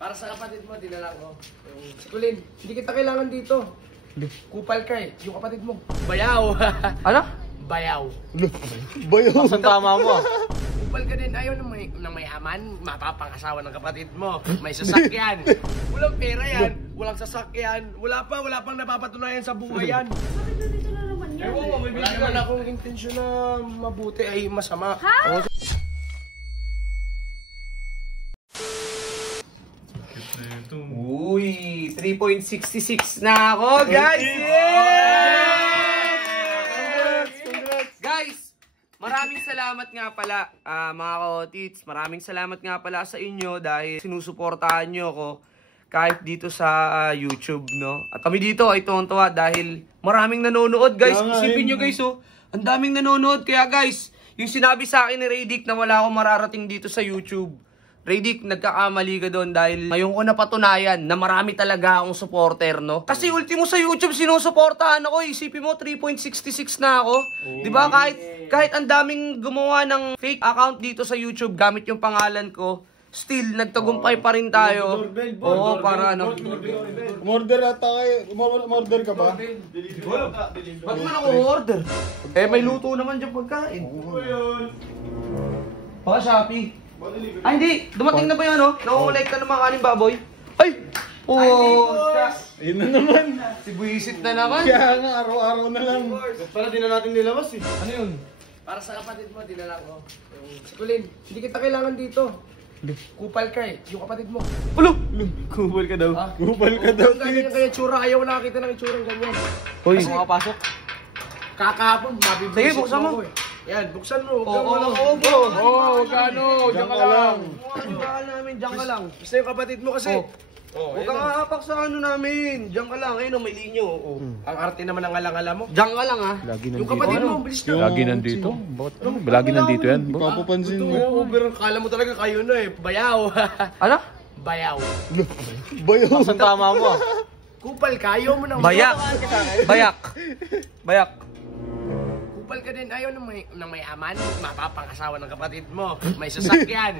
Para sa kapatid mo, dinala ko. Si Colin, hindi kita kailangan dito. Kupal ka eh. Yung kapatid mo. Bayaw. Ano? Bayaw. Bayaw. Saan tama mo? Kupal ka din. Ayaw ng mayaman. Mapapangasawa ng kapatid mo. May sasakyan. Walang pera yan. Walang sasakyan. Wala pang napapatunayan sa buhay yan. Bakit nandito na naman yan? Ewan mo, may bigyan naman akong intensyon na mabuti ay masama. Ha? Uy, 3.66 na ako, guys! Guys, maraming salamat nga pala, mga ka-otits. Maraming salamat nga pala sa inyo dahil sinusuportahan nyo ako kahit dito sa YouTube, no? At kami dito ay tuwang-tuwa dahil maraming nanonood, guys. Isipin nyo, guys, oh. Ang daming nanonood. Kaya, guys, yung sinabi sa akin ni Radic na wala akong mararating dito sa YouTube, Radic, nagkakamali ka doon dahil ngayon ko napatunayan na marami talaga akong supporter, no? Kasi ultimo sa YouTube, sinusuportahan ako. Isipin mo, 3.66 na ako. Diba? Kahit ang daming gumawa ng fake account dito sa YouTube gamit yung pangalan ko, still, nagtagumpay pa rin tayo. Oo, para ano. Umorder ata kayo. Umorder ka ba? Ba't mo na order? Eh, may luto naman dyan pagkain. Baka Shopee. Ay, hindi. Dumating na ba yun, no? Nakukulekta ng mga kanin baboy. Ay! Oh! Yun na naman. Si Buisit na naman. Kaya nga, araw-araw na lang. Para di na natin nilabas eh. Ano yun? Para sa kapatid mo, dinala ko. Si Colin, hindi kita kailangan dito. Kupal ka eh. Yung kapatid mo. Ulo! Kubal ka daw. Kupal ka daw. Ganyan kaya tsura. Ayaw nakakita ng itsura ganyan. Uy, makapasok. Kakahapon, mabibigay. Sige, buksan mo. Yan, buksan mo. Oo, lang. oo, Huwag ka ano. Diyan ka lang. Diyan namin, diyan ka lang. Basta yung kapatid mo kasi. Huwag kang hapak sa ano namin. Diyan ka lang. Ayun, may linyo. Ang arte naman ng alang-ala mo. Diyan ka lang, ha? Yung kapatid mo, bilis na. Lagi nandito? Bakit? Lagi nandito yan? Papapansin mo. Oo, pero kala mo talaga kayo na eh. Bayaw. Ano? Bayaw. Bayaw. Saan tama mo? Kupal ka, ayaw mo nang Bayak. Bayak. Kupal ka din, ayaw ng mayaman. Mapapangasawa ng kapatid mo. May sasakyan.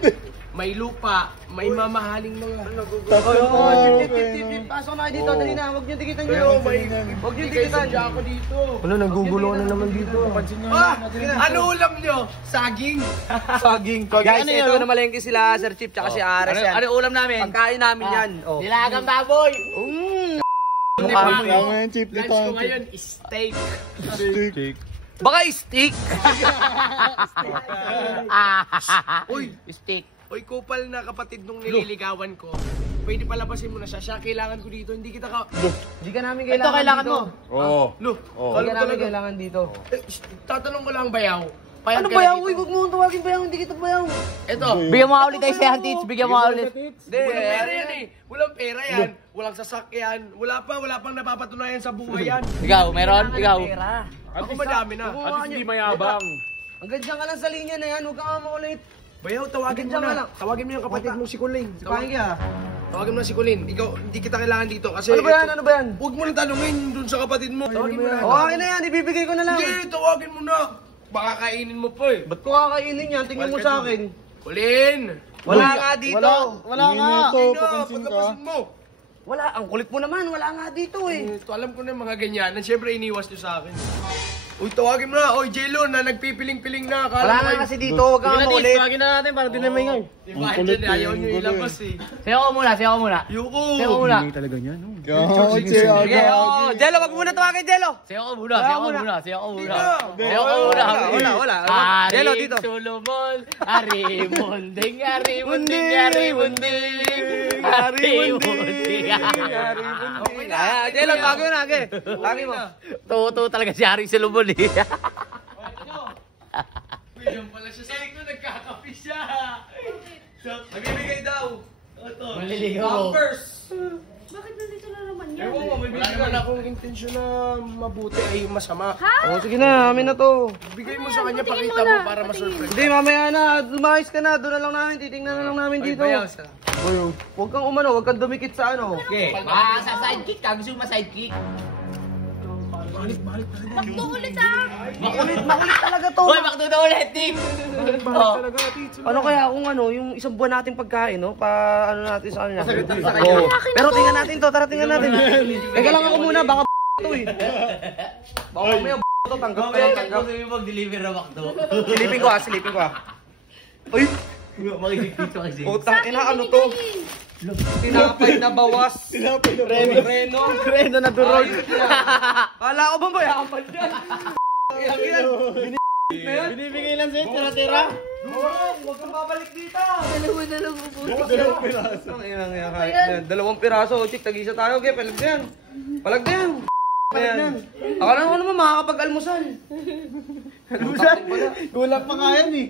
May lupa. May mamahaling mga... Pasok na dito, dali na. Huwag niyo tikitan niyo. Huwag niyo tikitan. Ako dito. Ano, nanggugulo na naman dito. Ano ulam niyo? Saging? Saging. Guys, ito na malengke sila, Sir Chip, tsaka si Ares yan. Ano ulam namin? Pagkain namin yan. Nilagang baboy. Tama yan, chip Lunch dito. ko ngayon, steak. Steak. Baka steak. Uy, Steak. Uy, kupal na kapatid nung nililigawan ko. Pwede palabasin mo na siya. Siya, kailangan ko dito. Hindi kita ka... Hindi ka namin kailangan dito. Ito kailangan mo. Oo. Lo, Hindi ka namin kailangan dito. tatanong ko lang, bayaw. Ano bayaw? Uy, huwag mo tawagin bayaw. Hindi kita bayaw. Ito. Bigyan mo ulit tayo sa Tits. Bigyan mo ulit. Walang pera yan eh. Walang pera yan. Walang sasakyan. Wala pang napapatunayan sa buhay yan. Ikaw, meron? Ikaw. Ako madami na. At hindi mayabang. Ang ganda ka lang sa linya na yan. Huwag ka nga maulit. Bayaw, tawagin mo na. Tawagin mo yung kapatid mo si Colin. Tawagin mo na si Colin. Ikaw, hindi kita kailangan dito kasi... Ano ba yan? Ano ba yan? Huwag mo na tanungin dun sa kapatid mo. Tawagin mo na. Okay na yan. Ibibigay ko na lang. Hindi, tawagin mo na. Baka kainin mo pa eh. Ba't ko kakainin yan? Tingnan mo sa akin. Colin! Wala nga dito. Wala nga. Papansin ka. Pagkapasin mo. Wala. Ang kulit mo naman. Wala nga dito eh. Ito, alam ko na yung mga ganyan. Siyempre, iniwas nyo sa akin. Uy, tawagin mo na. Uy, Jello, na nagpipiling-piling na. Wala nga kasi dito. Huwag ka nga maulit. Tawagin na natin para di na may ngay. Diba, dyan, ayaw nyo ilabas eh. Sayo ko muna. Yuko! Sayo ko muna. Talaga niya, no? Sige, Jello, wag muna tawagin, Jello. Sayo ko muna. Wala. Jello, dito. Solomon, Arimunding. Jello, tawagin mo na. Tawagin mo. Totoo talaga si Ari Solomon eh. Yan pala siya sa ito, nagkakapi siya. Magbibigay daw. Ito. Maliligaw. Pampers. Bakit nandito na naman yan? Ewan mo, may bigyan naman akong intensyon na mabuti ay masama. Ha? Sige na, amin na to. Bigay mo sa kanya, Patingin pakita mo mo na, para patingin. ma-surprise. Hindi, mamaya na. Lumayas ka na. Doon na lang namin. Titingnan na lang namin dito. Huwag kang umano. Huwag kang dumikit sa ano. Okay. Sa sidekick ka. Gusto mo ma-sidekick? Bakto ulit ah! Makulit talaga to. Hoy, bakto na ulit, Nick! Ano kaya kung ano, yung isang buwan nating pagkain, no? Ano natin sa kanya. Oo. Pero tingnan natin to, tara tingnan natin. Teka lang ako muna, baka to eh. Baka mamaya to, tanggap kayo, tanggap. Gusto mo mag-deliver na bakto? Silipin ko ah. Uy! Makinig dito kasi. Putang ina, ano to? Tinapay na bawas. Tinapay na Reno na durog. Kala ko ba mayaman yan? Binibigay lang sa'yo, tira-tira. Huwag kang babalik dito. Dalawa po. Dalawang piraso. Ang inang yan, kahit na yan. 2 piraso, chik, tag-isa tayo, okay, palag na yan. Palag na yan. Ayan. Akala ko naman makakapag-almusal. Gulat pa nga yan eh.